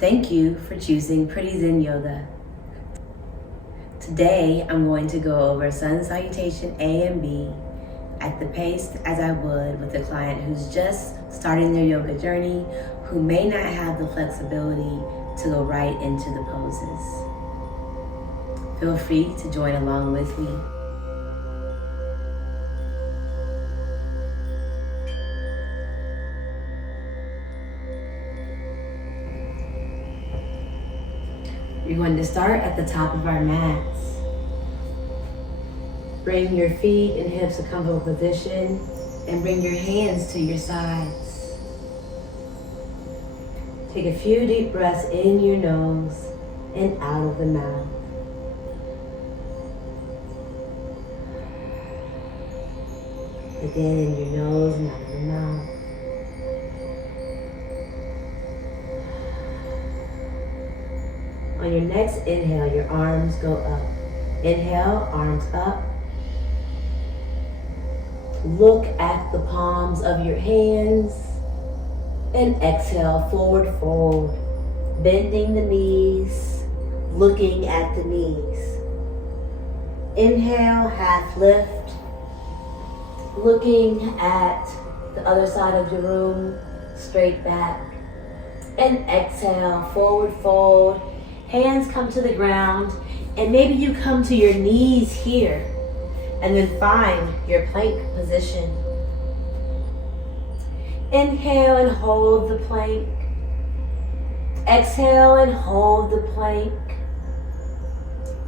Thank you for choosing Pretty Zen Yoga. Today, I'm going to go over Sun Salutation A and B at the pace as I would with a client who's just starting their yoga journey, who may not have the flexibility to go right into the poses. Feel free to join along with me. You're going to start at the top of our mats. Bring your feet and hips to a comfortable position and bring your hands to your sides. Take a few deep breaths in your nose and out of the mouth. Again, in your nose and out of the mouth. On your next inhale, your arms go up. Inhale, arms up. Look at the palms of your hands. And exhale, forward fold. Bending the knees, looking at the knees. Inhale, half lift. Looking at the other side of your room, straight back. And exhale, forward fold. Hands come to the ground, and maybe you come to your knees here, and then find your plank position. Inhale and hold the plank. Exhale and hold the plank.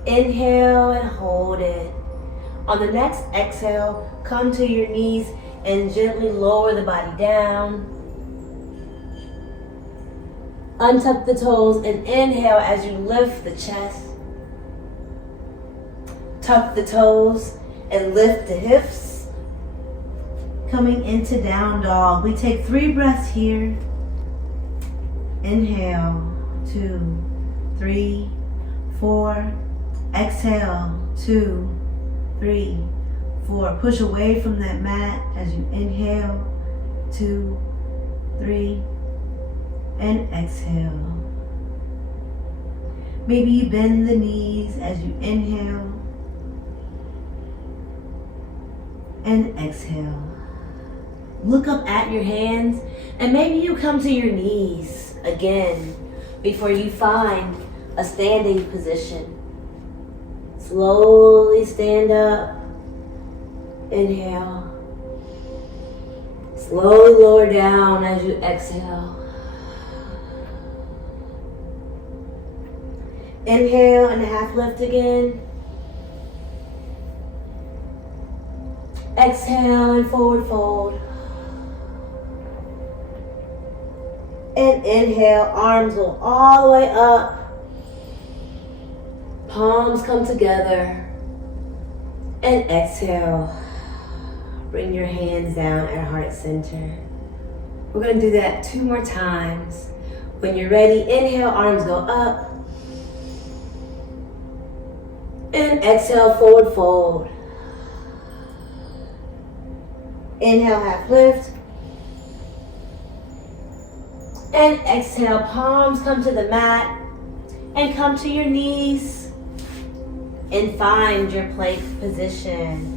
Inhale and hold it. On the next exhale, come to your knees and gently lower the body down. Untuck the toes and inhale as you lift the chest. Tuck the toes and lift the hips. Coming into down dog. We take 3 breaths here. Inhale, 2, 3, 4. Exhale, 2, 3, 4. Push away from that mat as you inhale, 2, 3. And exhale. Maybe you bend the knees as you inhale and exhale. Look up at your hands and maybe you come to your knees again before you find a standing position. Slowly stand up. Inhale. Slowly lower down as you exhale. Inhale and half lift again. Exhale and forward fold. And inhale, arms go all the way up. Palms come together. And exhale. Bring your hands down at heart center. We're going to do that 2 more times. When you're ready, inhale, arms go up. And exhale, forward fold. Inhale, half lift. And exhale, palms come to the mat. And come to your knees. And find your plank position.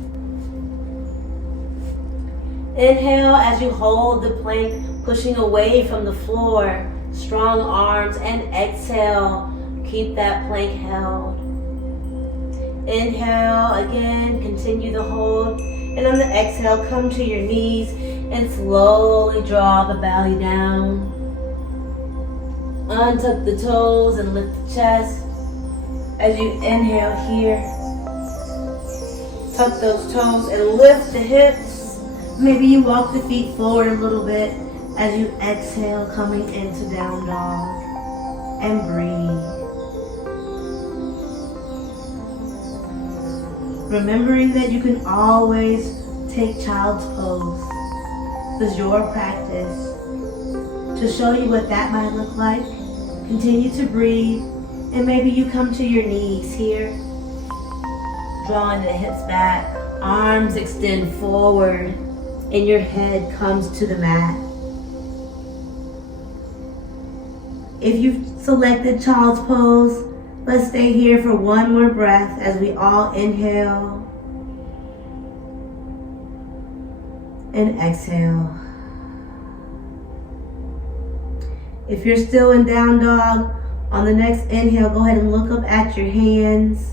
Inhale as you hold the plank, pushing away from the floor. Strong arms. And exhale, keep that plank held. Inhale again, continue the hold. And on the exhale, come to your knees and slowly draw the belly down. Untuck the toes and lift the chest. As you inhale here, tuck those toes and lift the hips. Maybe you walk the feet forward a little bit as you exhale, coming into down dog. And breathe. Remembering that you can always take child's pose. This is your practice. To show you what that might look like, continue to breathe, and maybe you come to your knees here. Drawing the hips back, arms extend forward, and your head comes to the mat. If you selected child's pose. Let's stay here for one more breath as we all inhale and exhale. If you're still in down dog, on the next inhale, go ahead and look up at your hands.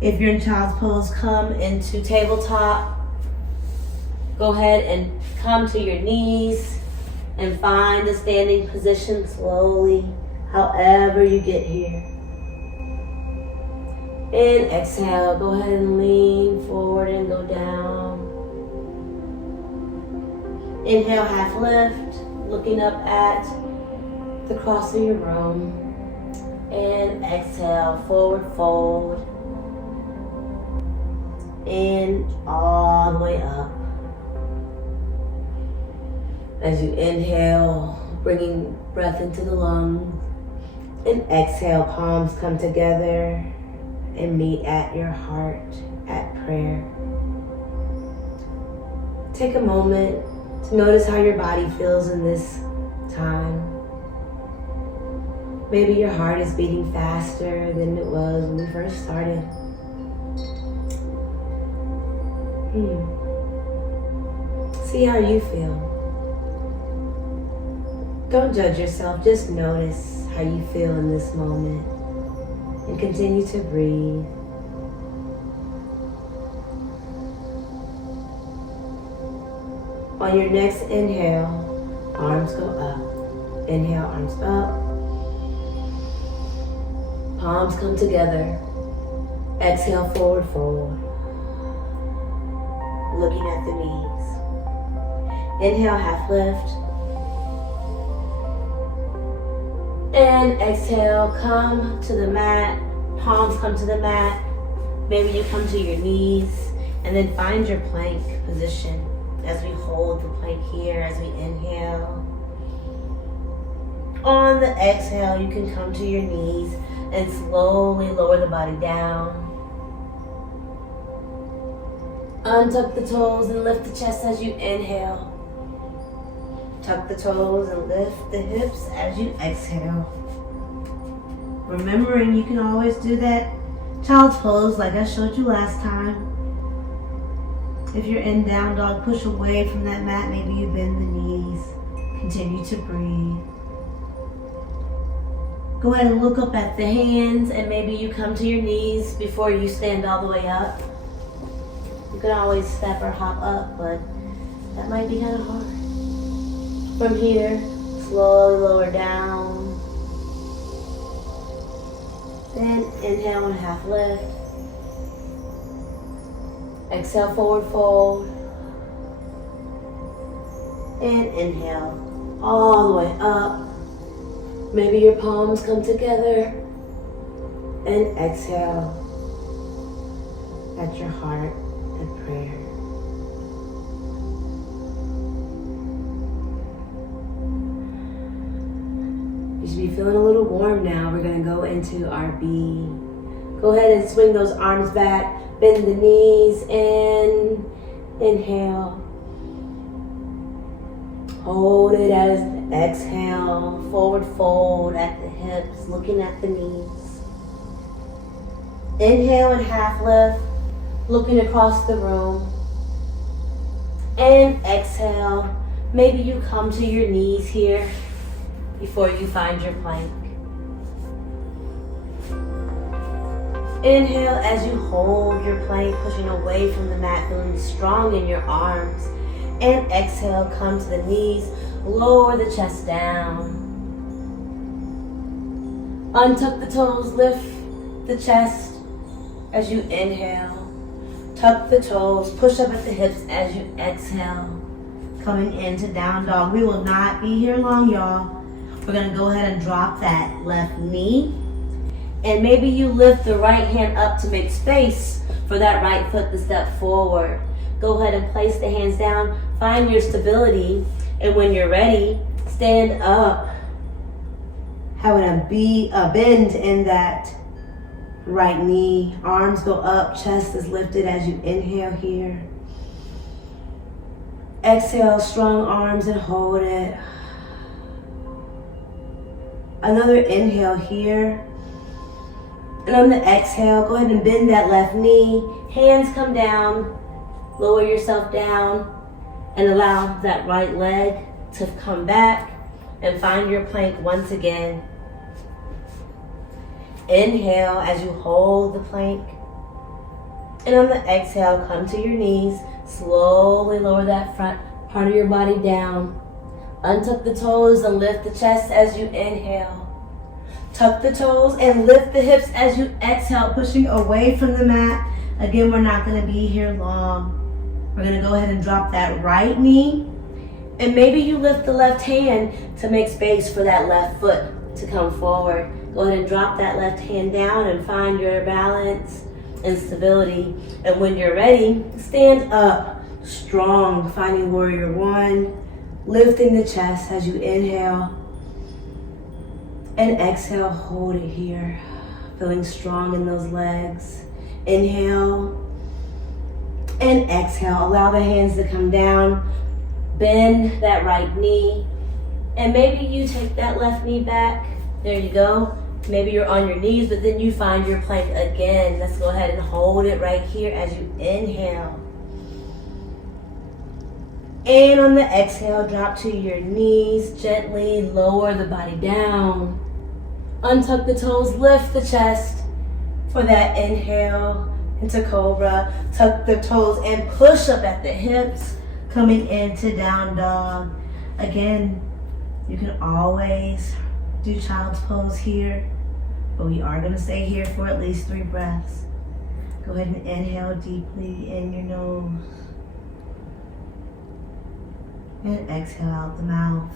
If you're in child's pose, come into tabletop. Go ahead and come to your knees and find a standing position slowly, however you get here. And exhale, go ahead and lean forward and go down. Inhale, half lift, looking up at the cross of your room. And exhale, forward fold. And all the way up. As you inhale, bringing breath into the lungs. And exhale, palms come together and meet at your heart at prayer. Take a moment to notice how your body feels in this time. Maybe your heart is beating faster than it was when we first started. See how you feel. Don't judge yourself, just notice how you feel in this moment and continue to breathe. On your next inhale, arms go up. Inhale, arms up. Palms come together. Exhale, forward fold. Looking at the knees. Inhale, half lift. And exhale, come to the mat. Palms come to the mat. Maybe you come to your knees and then find your plank position as we hold the plank here as we inhale. On the exhale, you can come to your knees and slowly lower the body down. Untuck the toes and lift the chest as you inhale. Tuck the toes and lift the hips as you exhale. Remembering you can always do that child's pose like I showed you last time. If you're in down dog, push away from that mat. Maybe you bend the knees. Continue to breathe. Go ahead and look up at the hands and maybe you come to your knees before you stand all the way up. You can always step or hop up, but that might be kind of hard. From here, slowly lower down. Then inhale and half lift. Exhale, forward fold. And inhale, all the way up. Maybe your palms come together. And exhale at your heart and prayer. You should be feeling a little warm now. We're going to go into our B. Go ahead and swing those arms back. Bend the knees and inhale. Hold it as exhale. Forward fold at the hips, looking at the knees. Inhale and half lift, looking across the room. And exhale. Maybe you come to your knees here before you find your plank. Inhale as you hold your plank, pushing away from the mat, feeling strong in your arms. And exhale, come to the knees, lower the chest down. Untuck the toes, lift the chest as you inhale. Tuck the toes, push up at the hips as you exhale. Coming into down dog. We will not be here long, y'all. We're gonna go ahead and drop that left knee. And maybe you lift the right hand up to make space for that right foot to step forward. Go ahead and place the hands down. Find your stability. And when you're ready, stand up. Having a bend in that right knee. Arms go up, chest is lifted as you inhale here. Exhale, strong arms and hold it. Another inhale here. And on the exhale, go ahead and bend that left knee. Hands come down. Lower yourself down and allow that right leg to come back and find your plank once again. Inhale as you hold the plank. And on the exhale, come to your knees. Slowly lower that front part of your body down. Untuck the toes and lift the chest as you inhale. Tuck the toes and lift the hips as you exhale, pushing away from the mat. Again, we're not going to be here long. We're going to go ahead and drop that right knee. And maybe you lift the left hand to make space for that left foot to come forward. Go ahead and drop that left hand down and find your balance and stability. And when you're ready, stand up strong, finding warrior one, lifting the chest as you inhale. And exhale, hold it here, feeling strong in those legs. Inhale and exhale. Allow the hands to come down. Bend that right knee. And maybe you take that left knee back. There you go. Maybe you're on your knees, but then you find your plank again. Let's go ahead and hold it right here as you inhale. And on the exhale, drop to your knees. Gently lower the body down. Untuck the toes, lift the chest for that inhale into cobra. Tuck the toes and push up at the hips, coming into down dog. Again, you can always do child's pose here, but we are going to stay here for at least 3 breaths. Go ahead and inhale deeply in your nose and exhale out the mouth.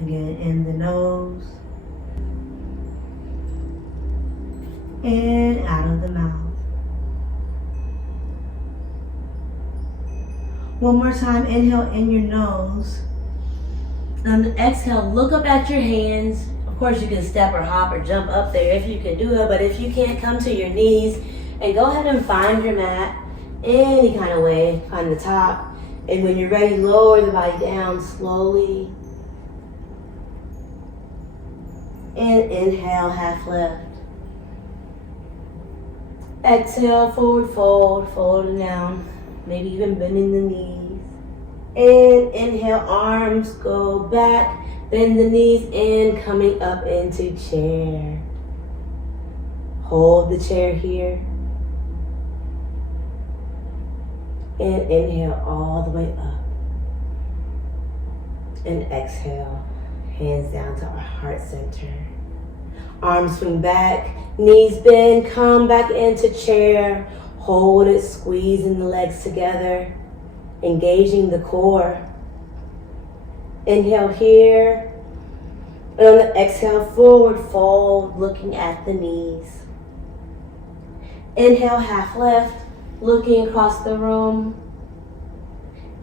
Again, in the nose and out of the mouth. One more time, inhale in your nose. And on the exhale, look up at your hands. Of course, you can step or hop or jump up there if you can do it, but if you can't, come to your knees and go ahead and find your mat any kind of way. Find the top. And when you're ready, lower the body down slowly. And inhale, half lift. Exhale, forward fold, fold down. Maybe even bending the knees. And inhale, arms go back. Bend the knees in, coming up into chair. Hold the chair here. And inhale all the way up. And exhale, hands down to our heart center. Arms swing back, knees bend, come back into chair. Hold it, squeezing the legs together, engaging the core. Inhale here. And on the exhale, forward fold, looking at the knees. Inhale, half lift, looking across the room.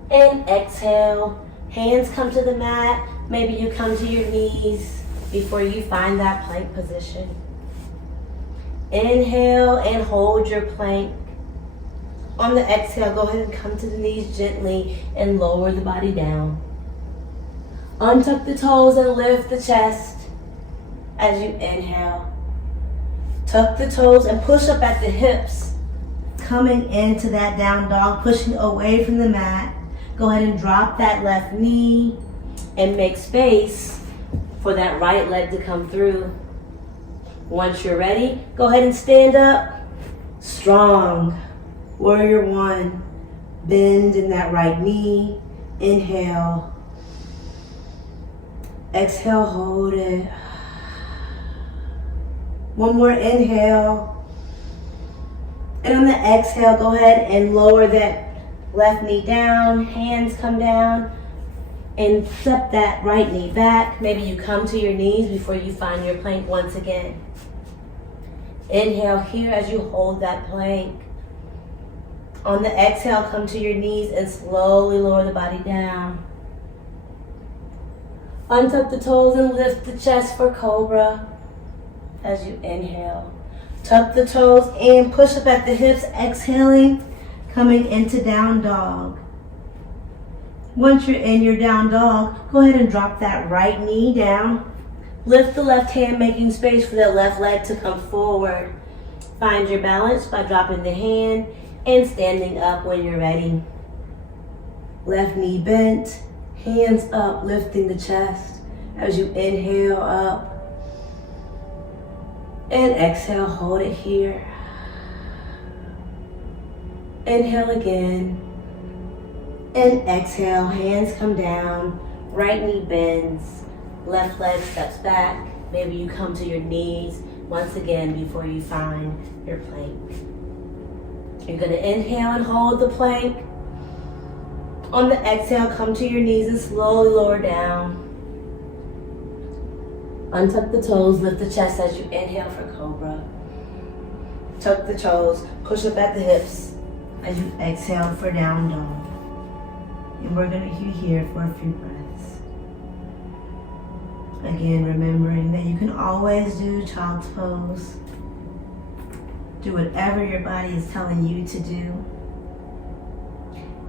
And exhale, hands come to the mat. Maybe you come to your knees before you find that plank position. Inhale and hold your plank. On the exhale, go ahead and come to the knees gently and lower the body down. Untuck the toes and lift the chest as you inhale. Tuck the toes and push up at the hips, coming into that down dog, pushing away from the mat. Go ahead and drop that left knee and make space for that right leg to come through. Once you're ready, go ahead and stand up strong. Warrior one, bend in that right knee. Inhale. Exhale, hold it. One more inhale. And on the exhale, go ahead and lower that left knee down. Hands come down. And step that right knee back. Maybe you come to your knees before you find your plank once again. Inhale here as you hold that plank. On the exhale, come to your knees and slowly lower the body down. Untuck the toes and lift the chest for cobra as you inhale. Tuck the toes and push up at the hips, exhaling, coming into down dog. Once you're in your down dog, go ahead and drop that right knee down. Lift the left hand, making space for that left leg to come forward. Find your balance by dropping the hand and standing up when you're ready. Left knee bent, hands up, lifting the chest as you inhale up. And exhale, hold it here. Inhale again. And exhale, hands come down, right knee bends, left leg steps back. Maybe you come to your knees once again before you find your plank. You're gonna inhale and hold the plank. On the exhale, come to your knees and slowly lower down. Untuck the toes, lift the chest as you inhale for cobra. Tuck the toes, push up at the hips as you exhale for down dog. And we're gonna be here for a few breaths. Again, remembering that you can always do child's pose. Do whatever your body is telling you to do.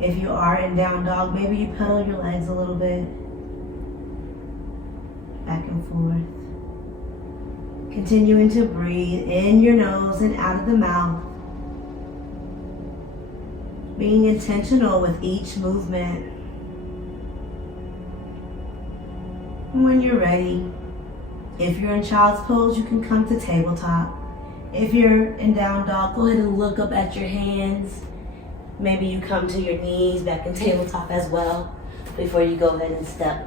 If you are in down dog, maybe you pedal your legs a little bit. Back and forth. Continuing to breathe in your nose and out of the mouth. Being intentional with each movement. When you're ready, if you're in child's pose, you can come to tabletop. If you're in down dog, go ahead and look up at your hands. Maybe you come to your knees, back in tabletop as well, before you go ahead and step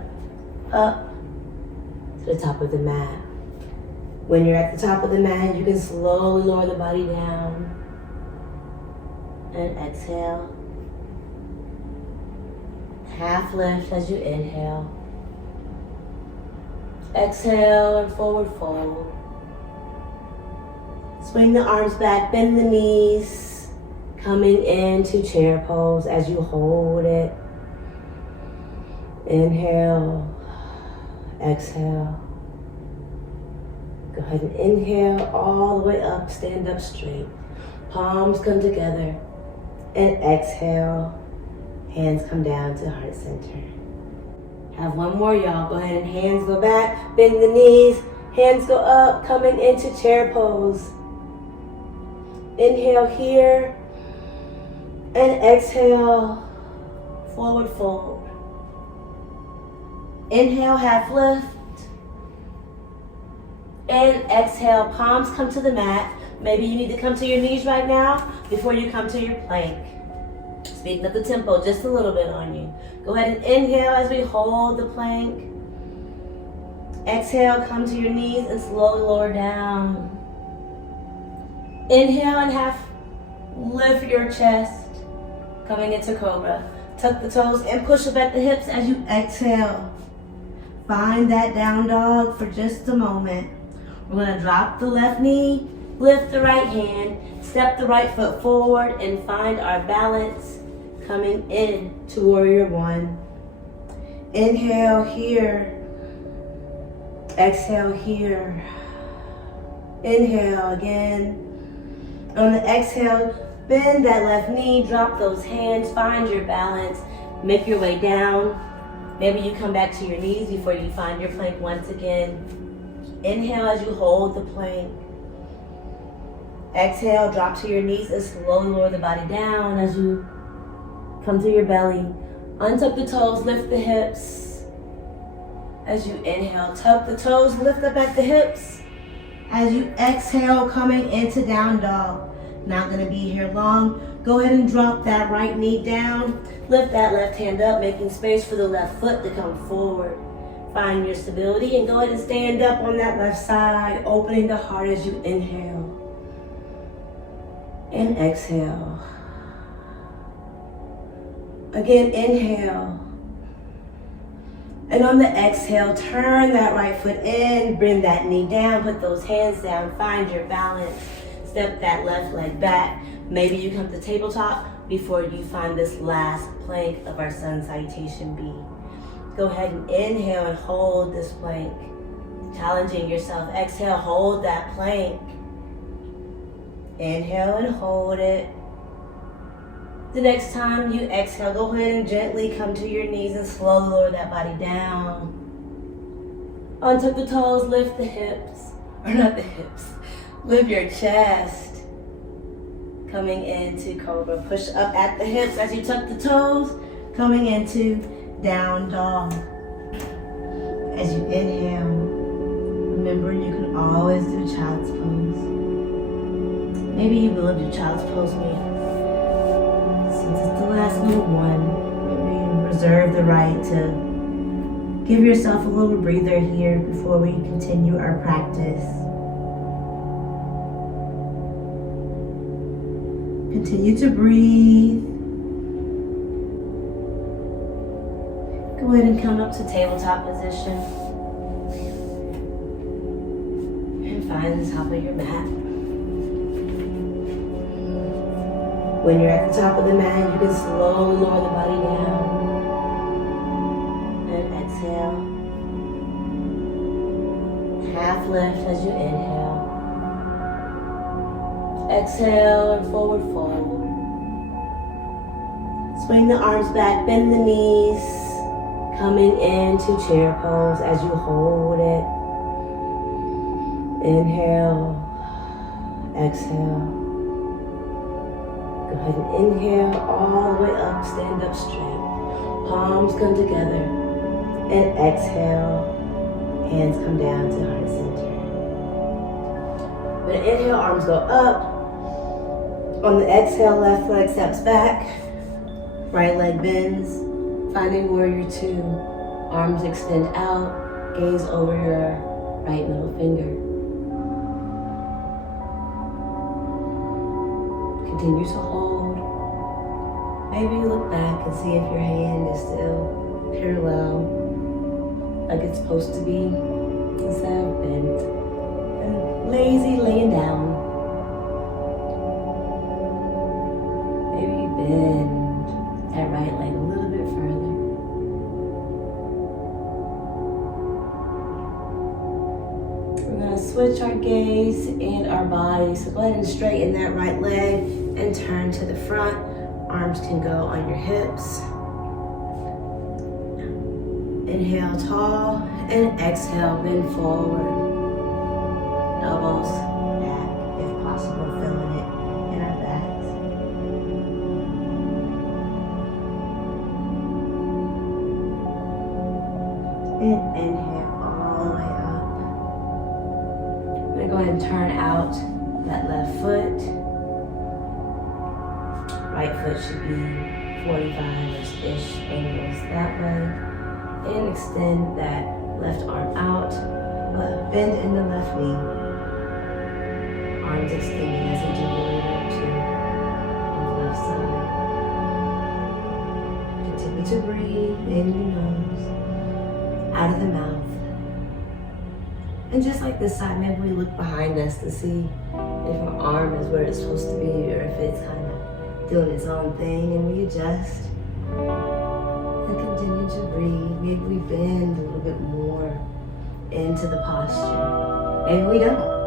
up to the top of the mat. When you're at the top of the mat, you can slowly lower the body down and exhale. Half lift as you inhale. Exhale and forward fold. Swing the arms back, bend the knees, coming into chair pose as you hold it. Inhale, exhale. Go ahead and inhale all the way up, stand up straight. Palms come together. And exhale, hands come down to heart center. Have one more, y'all. Go ahead and hands go back, bend the knees, hands go up, coming into chair pose. Inhale here, and exhale, forward fold. Inhale, half lift. And exhale, palms come to the mat. Maybe you need to come to your knees right now before you come to your plank. Speeding up the tempo just a little bit on you. Go ahead and inhale as we hold the plank. Exhale, come to your knees and slowly lower down. Inhale and half lift your chest, coming into cobra. Tuck the toes and push up at the hips as you exhale. Find that down dog for just a moment. We're gonna drop the left knee, lift the right hand, step the right foot forward and find our balance coming in to warrior one. Inhale here, exhale here. Inhale again. On the exhale, bend that left knee, drop those hands, find your balance, make your way down. Maybe you come back to your knees before you find your plank once again. Inhale as you hold the plank. Exhale, drop to your knees and slowly lower the body down as you come to your belly. Untuck the toes, lift the hips. As you inhale, tuck the toes, lift up at the hips. As you exhale, coming into down dog. Not gonna be here long. Go ahead and drop that right knee down. Lift that left hand up, making space for the left foot to come forward. Find your stability and go ahead and stand up on that left side, opening the heart as you inhale. And exhale. Again, inhale. And on the exhale, turn that right foot in, bring that knee down, put those hands down, find your balance. Step that left leg back. Maybe you come to tabletop before you find this last plank of our sun salutation B. Go ahead and inhale and hold this plank. Challenging yourself. Exhale, hold that plank. Inhale and hold it. The next time you exhale, go ahead and gently come to your knees and slowly lower that body down. Untuck the toes, lift the hips, or not the hips, lift your chest. Coming into cobra, push up at the hips as you tuck the toes, coming into down dog. As you inhale, remember you can always do child's pose. Maybe you will do child's pose with me. Since it's the last little one, maybe you reserve the right to give yourself a little breather here before we continue our practice. Continue to breathe. Go ahead and come up to tabletop position. And find the top of your mat. When you're at the top of the mat, you can slowly lower the body down. And exhale. Half lift as you inhale. Exhale and forward fold. Swing the arms back, bend the knees. Coming into chair pose as you hold it. Inhale, exhale. Go ahead and inhale all the way up, stand up straight. Palms come together. And exhale, hands come down to heart center. When inhale, arms go up. On the exhale, left leg steps back. Right leg bends. Finding warrior two. Arms extend out. Gaze over your right middle finger. Continue to hold. Maybe you look back and see if your hand is still parallel, like it's supposed to be, instead of bent. And lazy laying down. Maybe you bend that right leg a little bit further. We're going to switch our gaze and our body. So go ahead and straighten that right leg and turn to the front. Arms can go on your hips. Inhale tall and exhale, bend forward. Elbows back if possible, feeling it in our backs. And inhale all the way up. I'm going to go ahead and turn out that left foot. Right foot should be 45-ish angles that way. And extend that left arm out. Bend in the left knee. Arms extending as we do the leader two on the left side. Continue to breathe in your nose, out of the mouth. And just like this side, maybe we look behind us to see if our arm is where it's supposed to be or if it's kind of doing its own thing, and we adjust and continue to breathe. Maybe we bend a little bit more into the posture. Maybe we don't.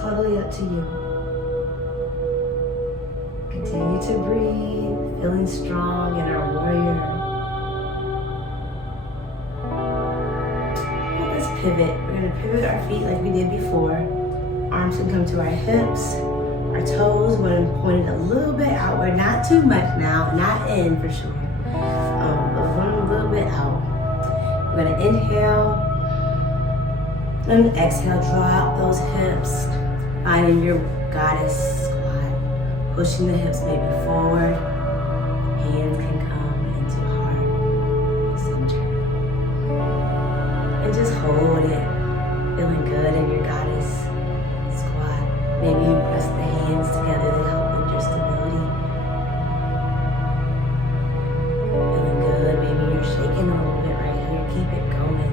Totally up to you. Continue to breathe, feeling strong in our warrior. And let's pivot. We're going to pivot our feet like we did before. Arms can come to our hips. Our toes when pointed a little bit outward, not too much now, not in for sure, but going a little bit out. We're going to inhale and exhale, draw out those hips, finding your goddess squat, pushing the hips maybe forward. Hands can come into heart center. And just hold it, feeling good in your goddess squat. Maybe you press the hands together to help with your stability. Feeling good. Maybe you're shaking a little bit right here. Keep it going.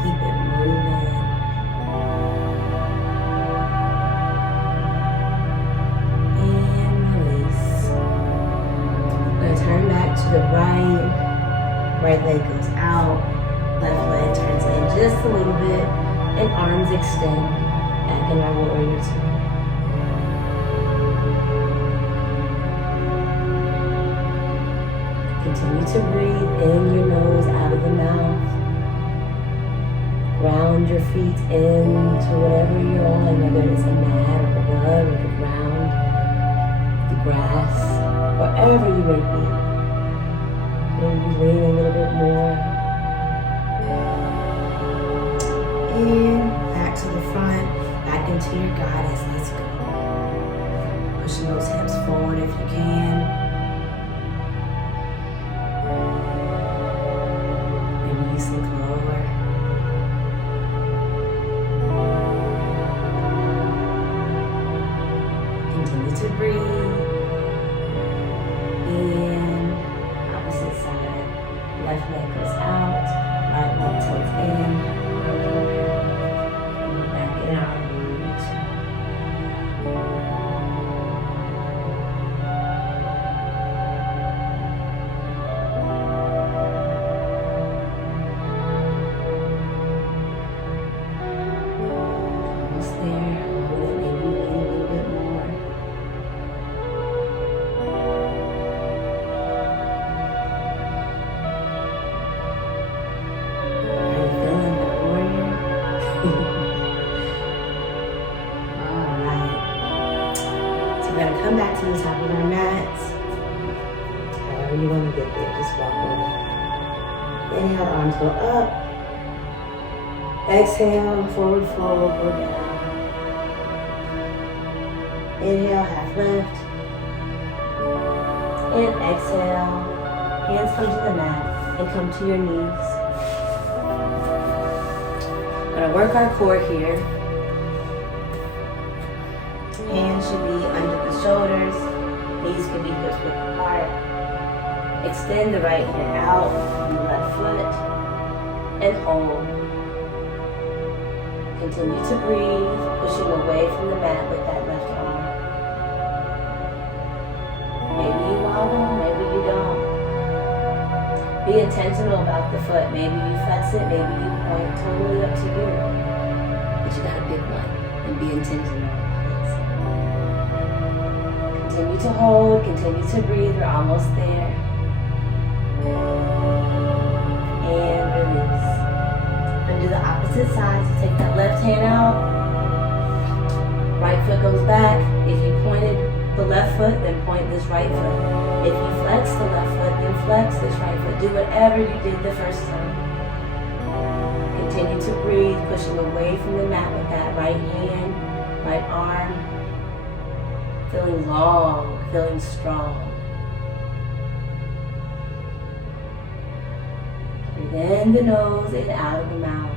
Keep it moving. And release. We're going to turn back to the right. Right leg goes out. Left leg turns in just a little bit. And arms extend. Back in our warrior two. Continue to breathe in your nose, out of the mouth. Ground your feet into whatever you're on, whether it's a mat or a rug or the ground, the grass, wherever you may be. Maybe lean a little bit more. And back to the front, back into your goddess. Let's go. Pushing those hips forward if you can. Maybe you sink lower. Continue to breathe. In, opposite side. Left leg goes out, right leg tilts in. And back in our root. Almost there. Hold it, maybe lean a little bit more. How you feeling, my warrior? Alright. So we're gonna come back to the top of our mats. However you want to get there, just walk over. Inhale, arms go up. Exhale, forward fold, go down. Inhale, half lift. And exhale, hands come to the mat and come to your knees. We're gonna work our core here. Hands should be under the shoulders. Knees can be hips width apart. Extend the right hand out from the left foot and hold. Continue to breathe, pushing away from the mat with that left arm. Maybe you wobble, maybe you don't. Be intentional about the foot. Maybe you flex it, maybe you point, totally up to you. But you got a big one, and be intentional. Continue to hold, continue to breathe, we're almost there. And release. Do the opposite side, so take that left hand out. Right foot goes back. If you pointed the left foot, then point this right foot. If you flex the left foot, then flex this right foot. Do whatever you did the first time. Continue to breathe, pushing away from the mat with that right hand, right arm. Feeling long, feeling strong. Breathe in the nose and out of the mouth.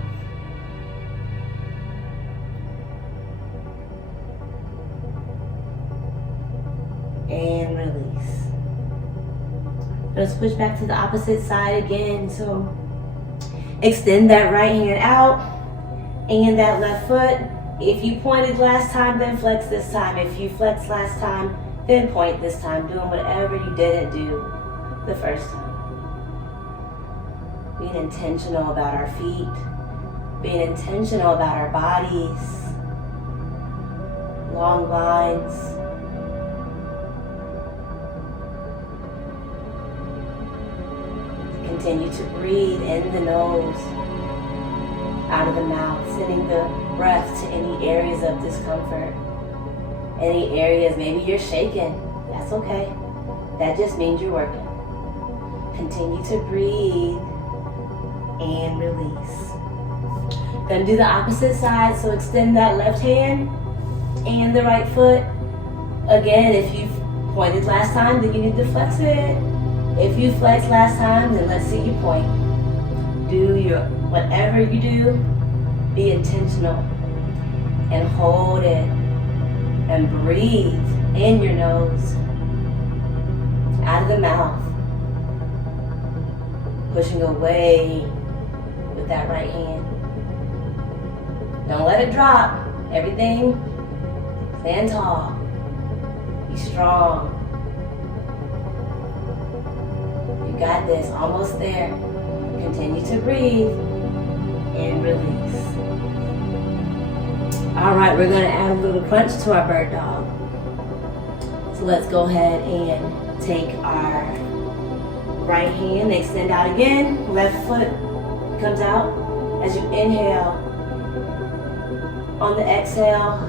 And release. Let's switch back to the opposite side again. So extend that right hand out and that left foot. If you pointed last time, then flex this time. If you flexed last time, then point this time, doing whatever you didn't do the first time. Being intentional about our feet, being intentional about our bodies, long lines. Continue to breathe in the nose, out of the mouth, sending the breath to any areas of discomfort. Any areas, maybe you're shaking, that's okay. That just means you're working. Continue to breathe and release. Then do the opposite side, so extend that left hand and the right foot. Again, if you pointed last time, then you need to flex it. If you flexed last time, then let's see you point. Do your whatever you do, be intentional and hold it and breathe in your nose, out of the mouth, pushing away with that right hand. Don't let it drop. Everything, stand tall, be strong. You got this, almost there. Continue to breathe and release. All right, we're gonna add a little crunch to our bird dog. So let's go ahead and take our right hand, extend out again. Left foot comes out as you inhale. On the exhale,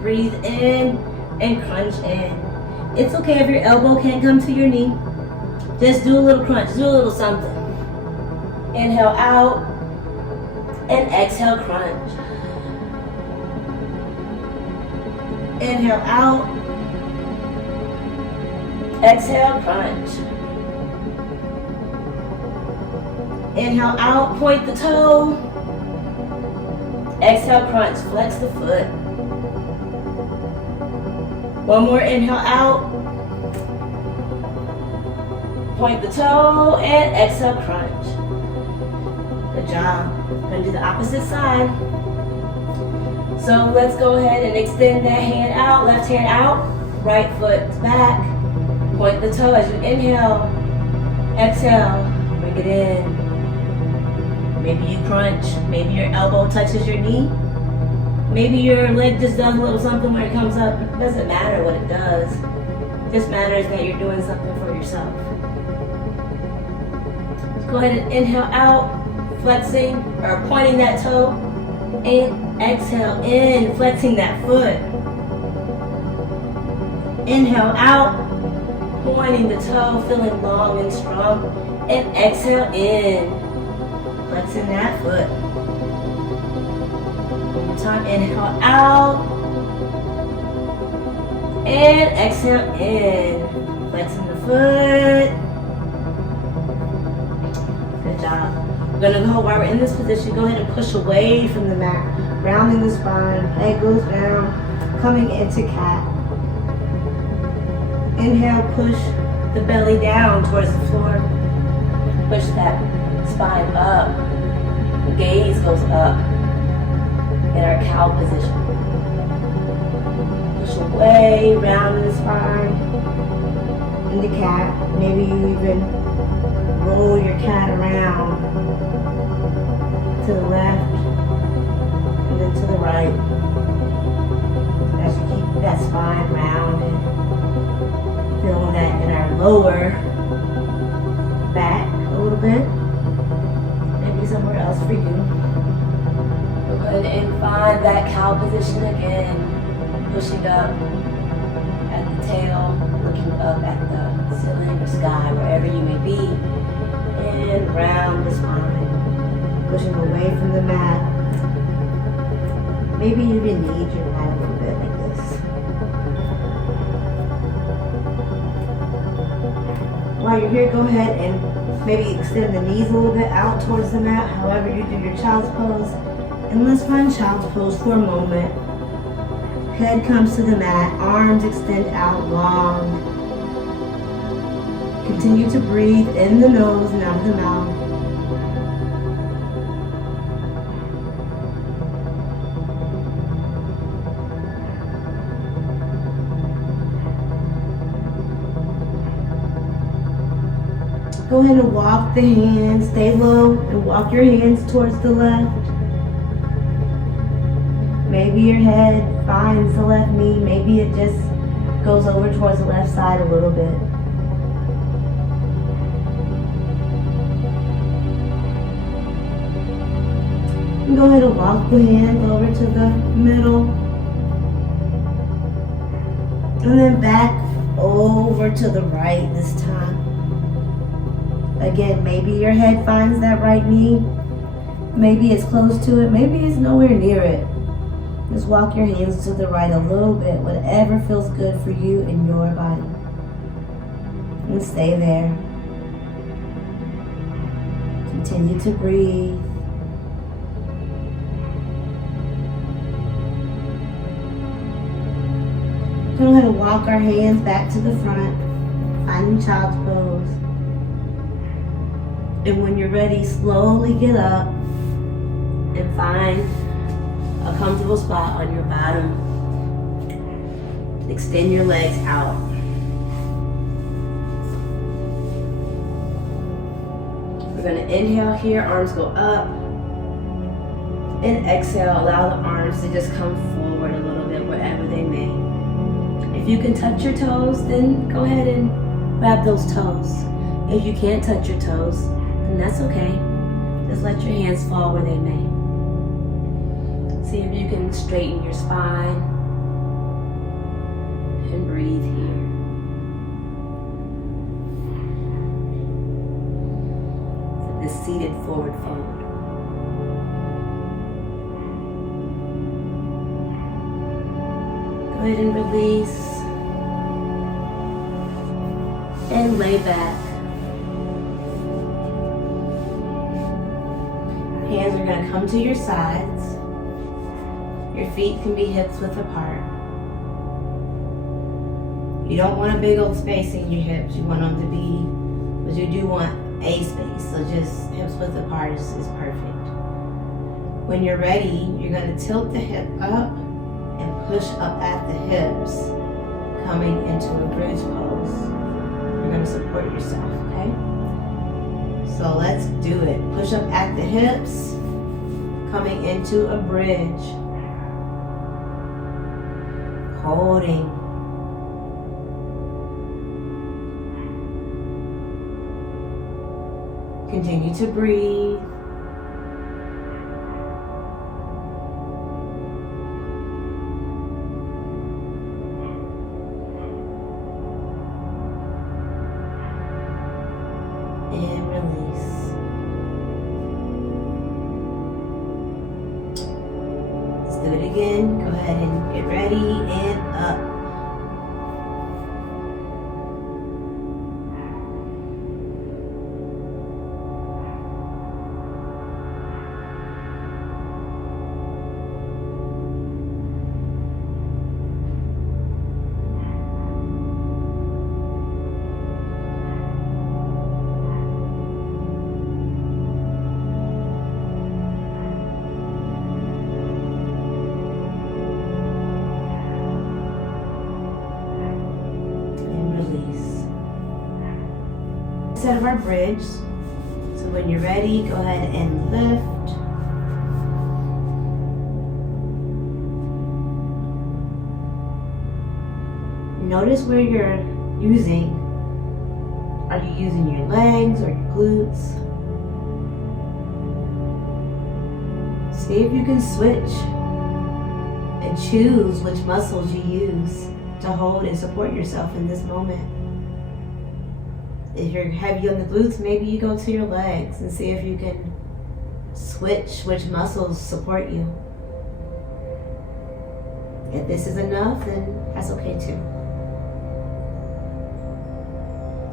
breathe in and crunch in. It's okay if your elbow can't come to your knee. Just do a little crunch, do a little something. Inhale out and exhale, crunch. Inhale out, exhale, crunch. Inhale out, point the toe. Exhale, crunch, flex the foot. One more, inhale out. Point the toe and exhale, crunch. Good job. Gonna do the opposite side. So let's go ahead and extend that hand out, left hand out, right foot back. Point the toe as you inhale. Exhale, bring it in. Maybe you crunch, maybe your elbow touches your knee. Maybe your leg just does a little something when it comes up. It doesn't matter what it does. It just matters that you're doing something for yourself. Let's go ahead and inhale out, flexing or pointing that toe. And exhale in, flexing that foot. Inhale out, pointing the toe, feeling long and strong. And exhale in, flexing that foot. One more time, inhale out. And exhale in, flexing the foot. Good job. We're gonna go, while we're in this position, go ahead and push away from the mat, rounding the spine, head goes down, coming into cat. Inhale, push the belly down towards the floor. Push that spine up. The gaze goes up in our cow position. Push away, rounding the spine, into cat. Maybe you even roll your cat around to the left and then to the right as you keep that spine rounded. Feeling that in our lower back a little bit. Maybe somewhere else for you. Go ahead and find that cow position again. Pushing up at the tail, looking up at the ceiling or sky, wherever you may be. And round the spine. Pushing away from the mat. Maybe you even knead your mat a little bit like this. While you're here, go ahead and maybe extend the knees a little bit out towards the mat, however you do your child's pose. And let's find child's pose for a moment. Head comes to the mat, arms extend out long. Continue to breathe in the nose and out of the mouth. Go ahead and walk the hands, stay low, and walk your hands towards the left. Maybe your head finds the left knee, maybe it just goes over towards the left side a little bit. And go ahead and walk the hands over to the middle. And then back over to the right this time. Again, maybe your head finds that right knee. Maybe it's close to it. Maybe it's nowhere near it. Just walk your hands to the right a little bit. Whatever feels good for you and your body. And stay there. Continue to breathe. Go ahead and walk our hands back to the front. Finding child's pose. And when you're ready, slowly get up and find a comfortable spot on your bottom. Extend your legs out. We're going to inhale here, arms go up. And exhale, allow the arms to just come forward a little bit wherever they may. If you can touch your toes, then go ahead and grab those toes. If you can't touch your toes, then that's okay. Just let your hands fall where they may. See if you can straighten your spine and breathe here. So this seated forward fold. Go ahead and release. And lay back. Hands are going to come to your sides. Your feet can be hips width apart. You don't want a big old space in your hips. You want them to be, but you do want a space. So just hips width apart is perfect. When you're ready, you're going to tilt the hip up and push up at the hips, coming into a bridge pose. You're going to support yourself, okay? So let's do it. Push up at the hips, coming into a bridge. Holding. Continue to breathe. And release. Let's do it again. Go ahead and get ready and up. Set of our bridge. So when you're ready, go ahead and lift. Notice where you're using. Are you using your legs or your glutes? See if you can switch and choose which muscles you use to hold and support yourself in this moment. If you're heavy on the glutes, maybe you go to your legs and see if you can switch which muscles support you. If this is enough, then that's okay too.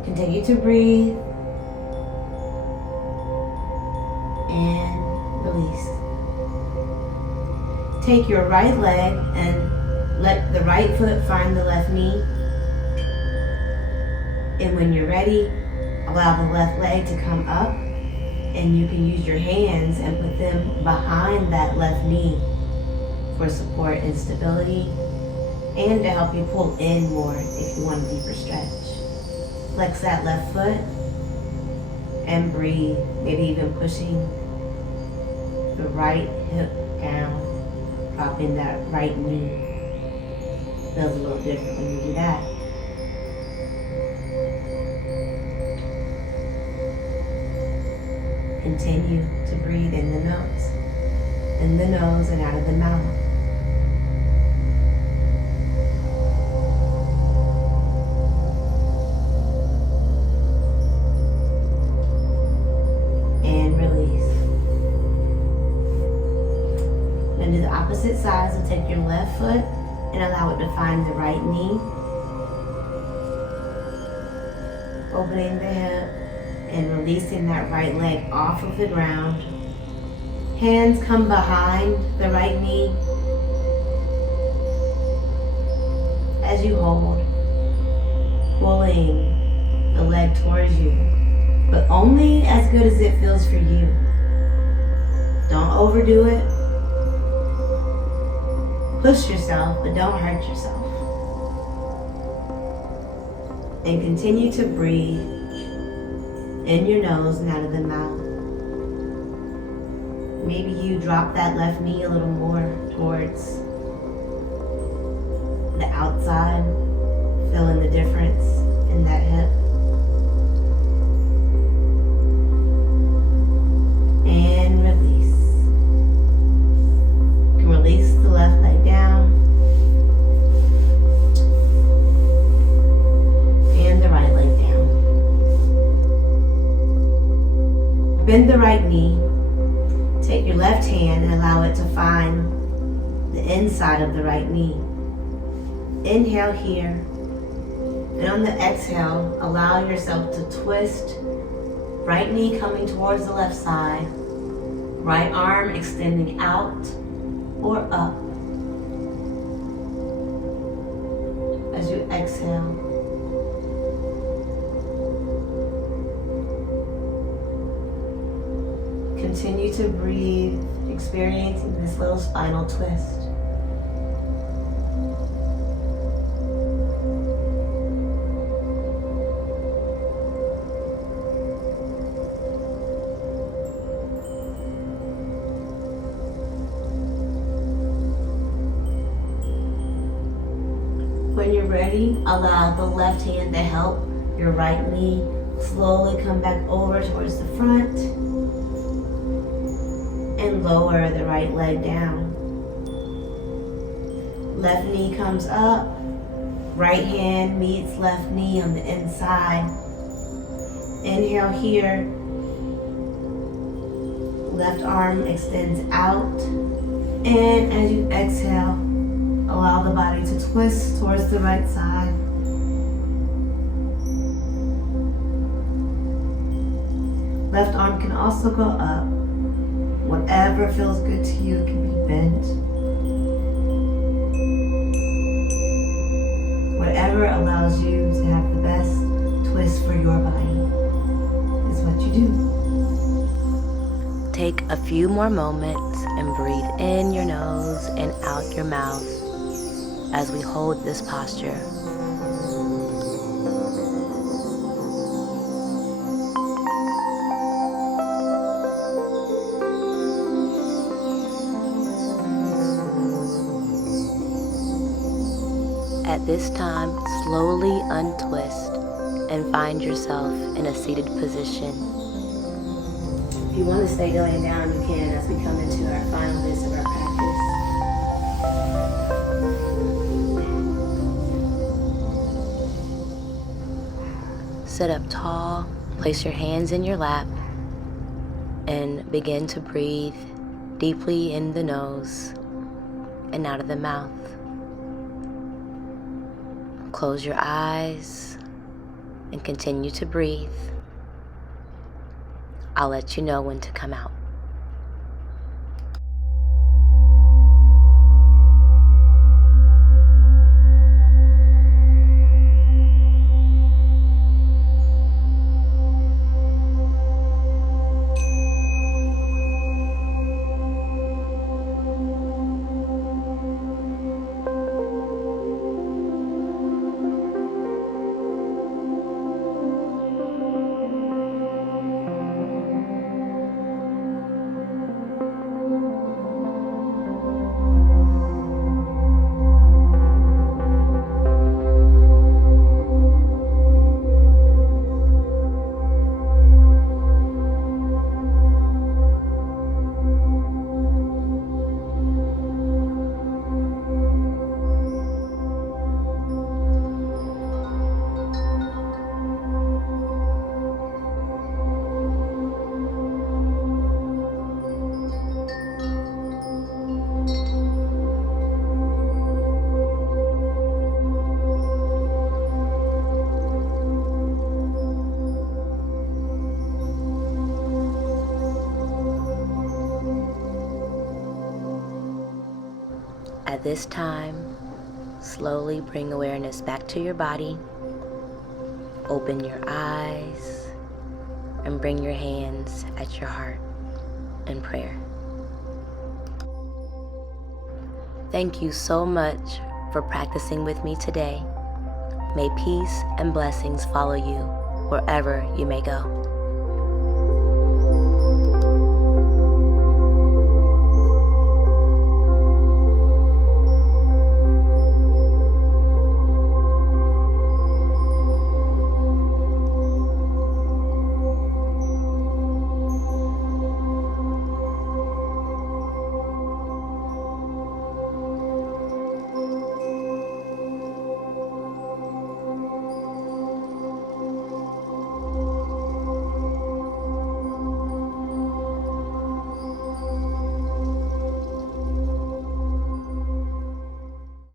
Continue to breathe and release. Take your right leg and let the right foot find the left knee. And when you're ready, allow the left leg to come up, and you can use your hands and put them behind that left knee for support and stability, and to help you pull in more if you want a deeper stretch. Flex that left foot and breathe, maybe even pushing the right hip down, dropping that right knee. Feels a little different when you do that. Continue to breathe in the nose and out of the mouth. And release. Then do the opposite side, so take your left foot and allow it to find the right knee. Opening the hip and releasing that right leg off of the ground. Hands come behind the right knee as you hold, pulling the leg towards you, but only as good as it feels for you. Don't overdo it. Push yourself, but don't hurt yourself. And continue to breathe in your nose and out of the mouth. Maybe you drop that left knee a little more towards the outside, feeling the difference in that hip. Bend the right knee. Take your left hand and allow it to find the inside of the right knee. Inhale here. And on the exhale, allow yourself to twist. Right knee coming towards the left side. Right arm extending out or up. As you exhale. Continue to breathe, experiencing this little spinal twist. When you're ready, allow the left hand to help your right knee slowly come back over towards the front and lower the right leg down. Left knee comes up, right hand meets left knee on the inside. Inhale here, left arm extends out, and as you exhale, allow the body to twist towards the right side. Left arm can also go up. Whatever feels good to you, it can be bent. Whatever allows you to have the best twist for your body is what you do. Take a few more moments and breathe in your nose and out your mouth as we hold this posture. At this time, slowly untwist and find yourself in a seated position. If you want to stay laying down, you can as we come into our final bits of our practice. Sit up tall, place your hands in your lap, and begin to breathe deeply in the nose and out of the mouth. Close your eyes and continue to breathe. I'll let you know when to come out. At this time, slowly bring awareness back to your body. Open your eyes and bring your hands at your heart in prayer. Thank you so much for practicing with me today. May peace and blessings follow you wherever you may go.